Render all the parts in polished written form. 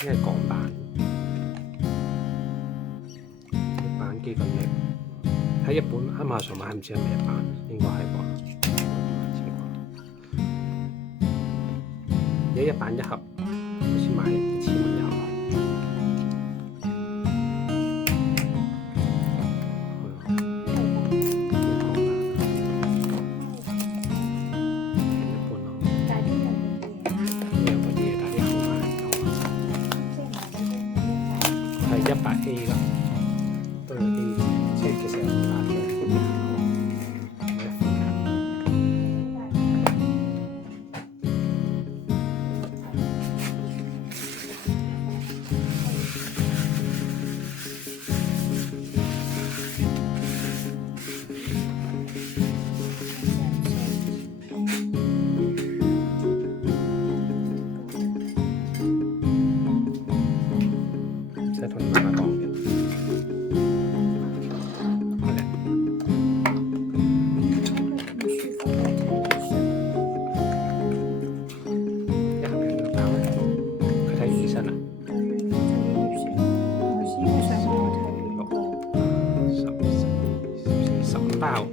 呢係港版，日版機份咩？喺日本亞馬遜買唔知係咩版，應該係啩？而家一版一盒，好似買1000蚊一盒。100A 㗎，都有 A 字，即係其實有5張嘅型號。包。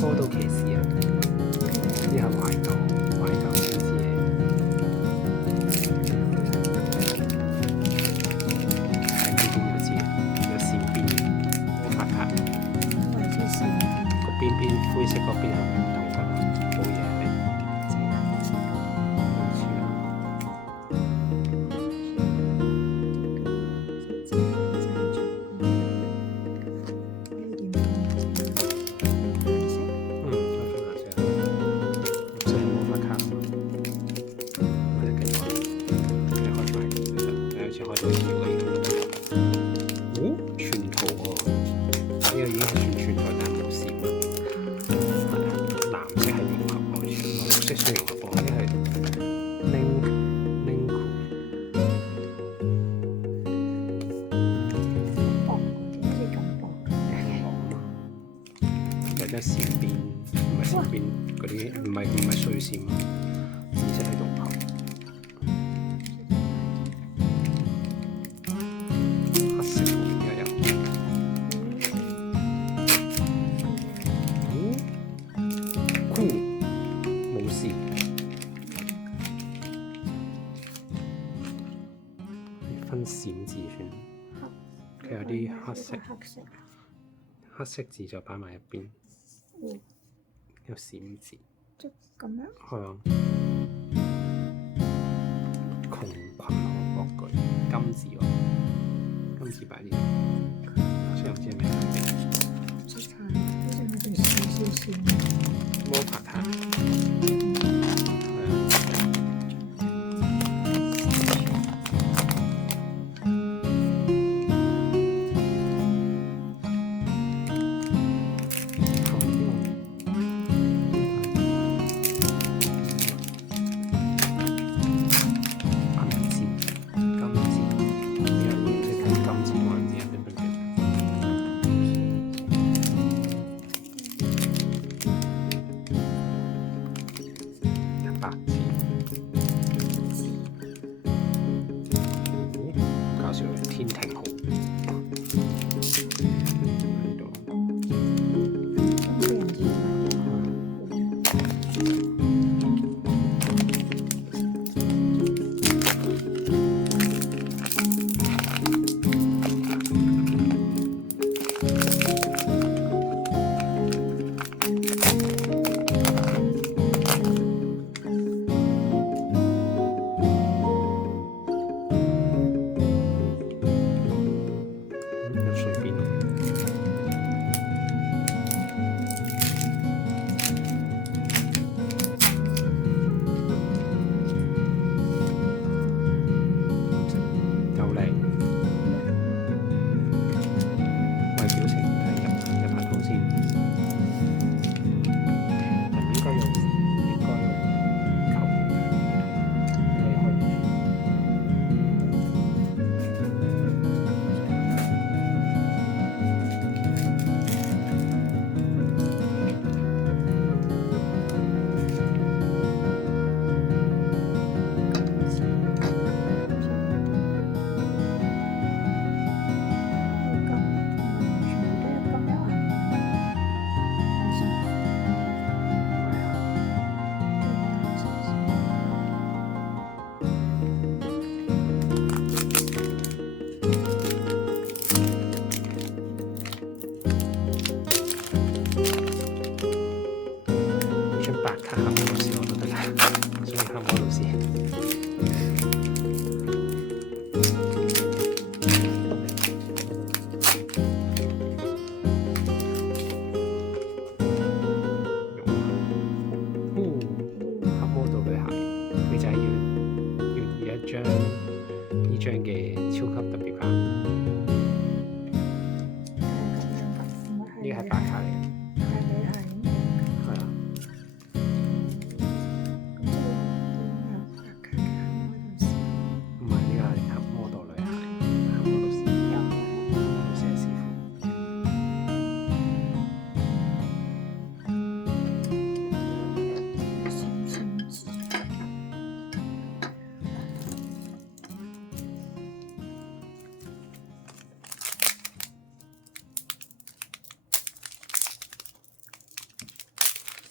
波道騎士啊！呢係懷舊先知嘢，睇呢邊就知，有線邊拍卡，個邊灰色嗰邊係唔同㗎嘛，冇嘢嘅。全圖喎，呢個已經係全圖，但係冇閃啦。藍色係融合喎，綠色算融合喎，呢係 link 有啲閃邊，唔係閃邊嗰啲，唔係碎閃，紫色係融合。冇事，分閃字算。佢有啲黑色字就擺埋一邊，有閃字。即咁樣？係啊。窮困何國巨，金字喎，金字擺呢度。頭先又唔知係咩字。色彩，好似佢哋少少閃。摩拍卡。天庭號喺度，中意黑 model 先。黑 model 女孩，你就係要一張呢張嘅超級特別版。呢個係白卡嚟嘅。係啊。唔係，呢個係黑 model 女孩，黑 model 師傅，寫師傅。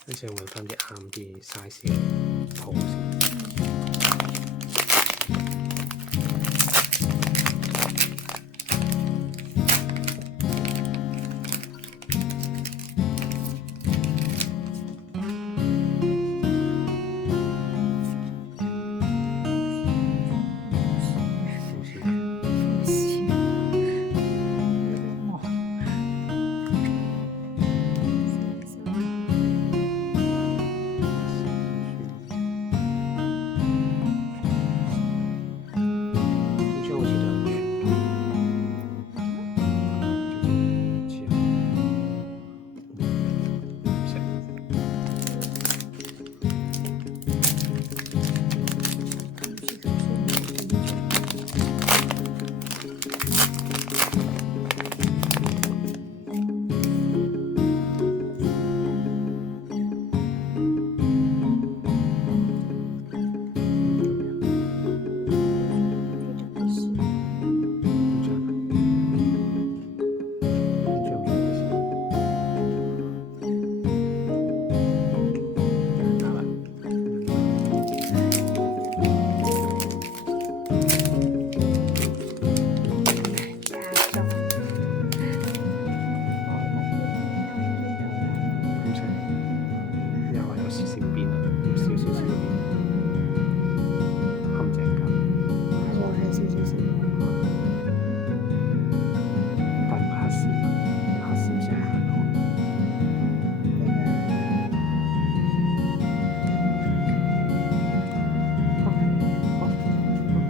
跟住揾翻啲啱啲 size 嘅圖先。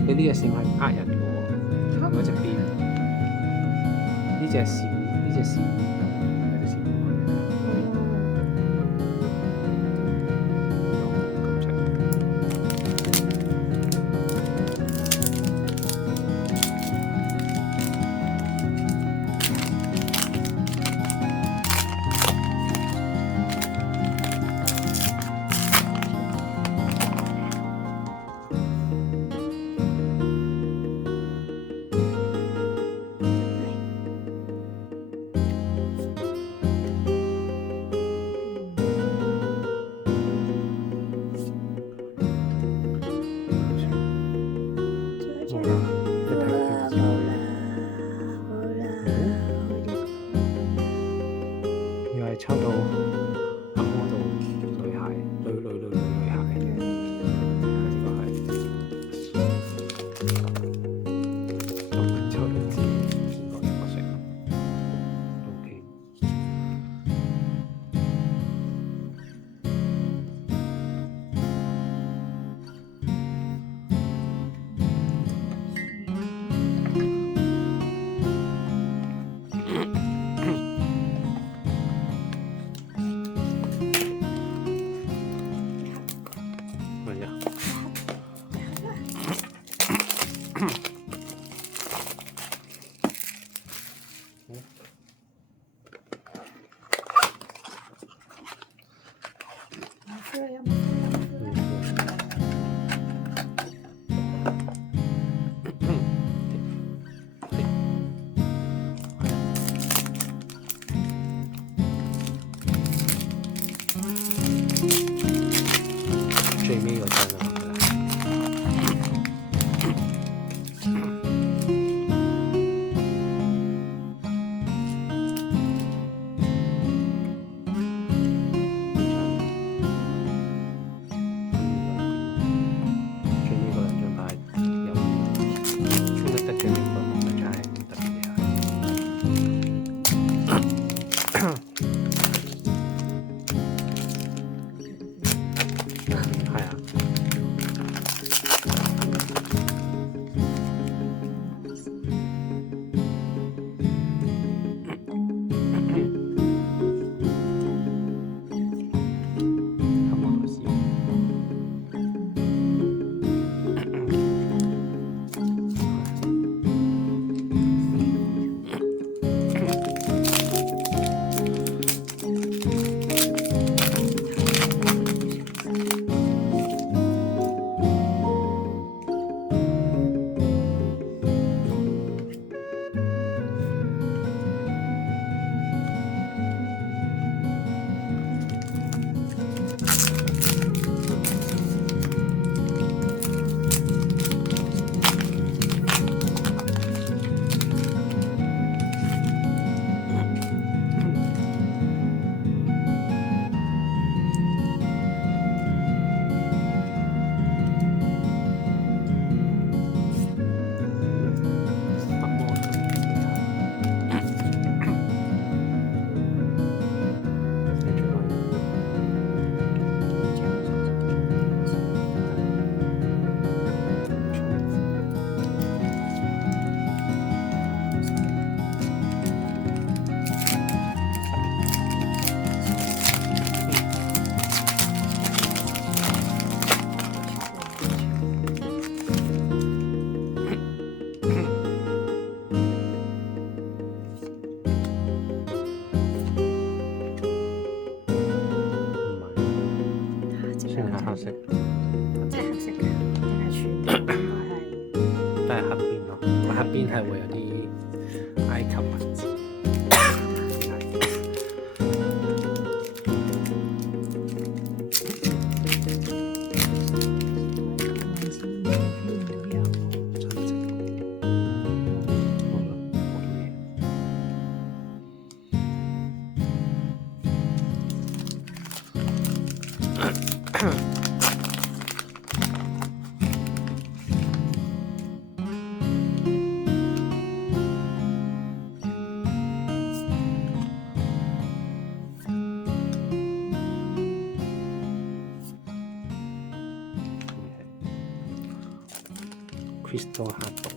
你呢隻線係呃人嘅喎，嗰隻邊？呢隻線，呢隻線，呢隻線。抽到黑 model 女孩，女孩，呢個係抽到自己見過嘅角色 ，OK。最尾嗰張啦。係啊。算係黑色，即係黑色嘅，定係全部都係？都係黑邊咯。黑邊係會有啲埃及文字。Crystal 黑洞。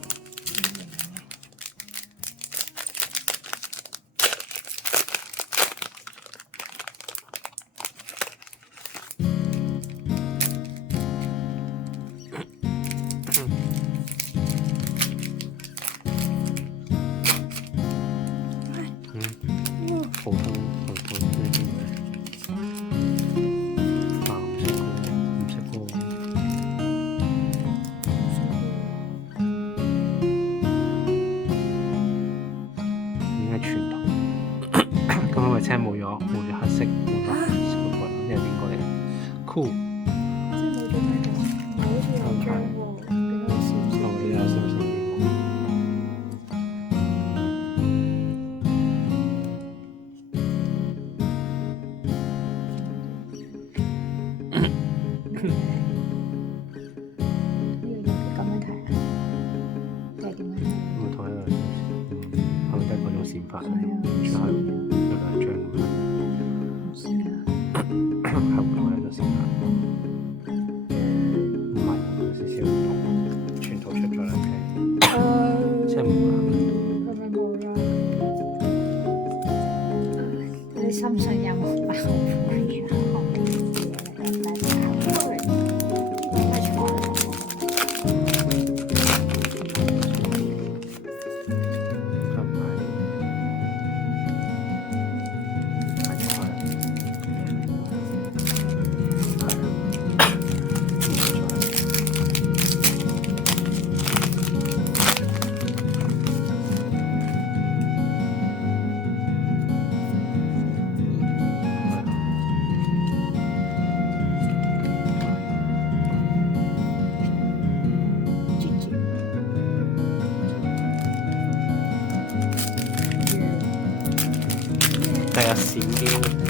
普通呢啲啊，唔識過，應該傳統。咁因為車冇咗黑色，冇咗黑色嗰個，呢係邊個嚟？Cool。即係冇咗咩嘅？我好似有張喎，幾多閃閃？哦，你有閃閃嘅。咁樣睇啊？定係點樣？唔同一樣嘢，係咪都係嗰種閃法？係啊，出去有兩張咁樣，唔知啊。係唔同一種閃法。唔係，有少少唔同。全圖出咗啦，即係冇啦。係咪冇啦？你心上有冇爆灰啊？第日閃啲。